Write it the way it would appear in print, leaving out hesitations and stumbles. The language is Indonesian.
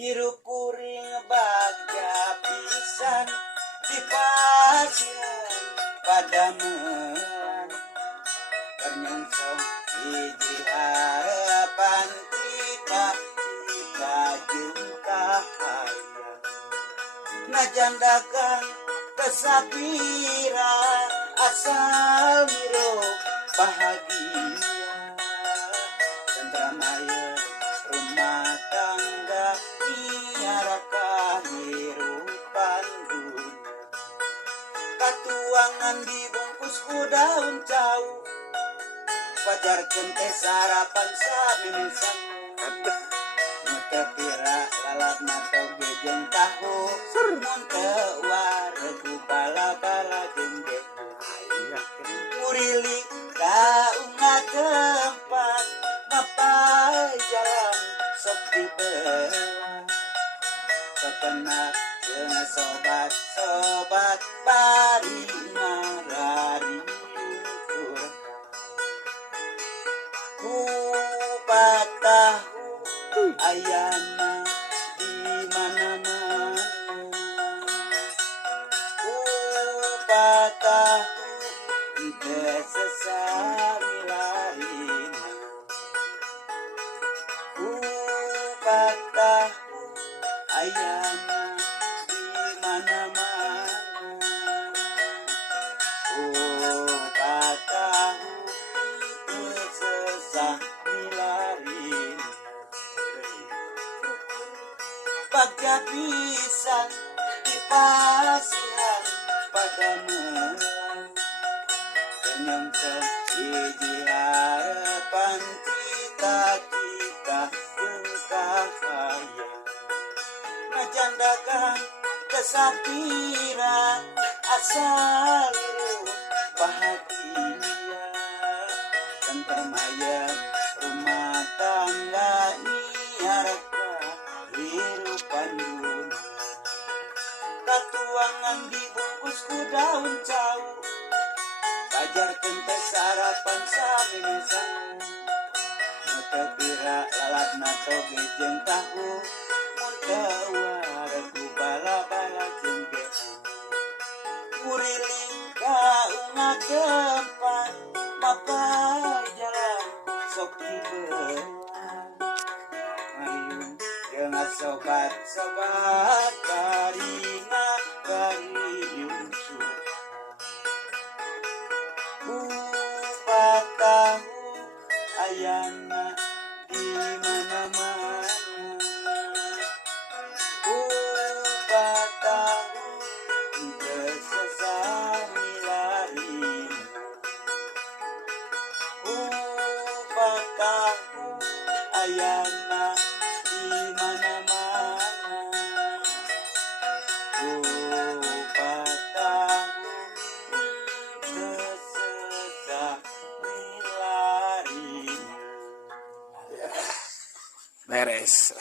hirup kuring bagja pisan di pasiran padamelan bernyongsong hiji harapan cita-cita jeung kahayang najan dagang kesapira asal mirup bahagia tentramaya rumah tangga iaraka hirupan dunia katuangan dibungkus ku daun cau fajar kente sarapan samimisan mutepira lalap nato gejeng tahu munte waregu bala-bala jengge murili kaunga tempat mapai jalan sok dibelah pepenak jeung sobat-sobat bari ngarari curhat ku batahu ayana di mana-mana ku batahu teu sesami larina ku batahu ayana di mana-mana ku batahu teu sesami larina bagja pisan di pasihan padamelan penyongsong hiji harapan cita-cita jeung kahayang najan dagang kesapira asal hirup bahagia tentremaya rumah tangga iaraka hirupan dunia katuangan dibungkus ku daun cau fajar kente sarapan samimisan mutepira lalap nato gejeng tahu munte waregu bala-bala jengge murili kaunga tempat mapai jalan sok dibelah mayung jeung sobat-sobat karina gayung ku batahu ayana di mana-mana ku batahu teu sesami larina ku batahu ayana di mana-mana ku batahu teu sesami larina beres.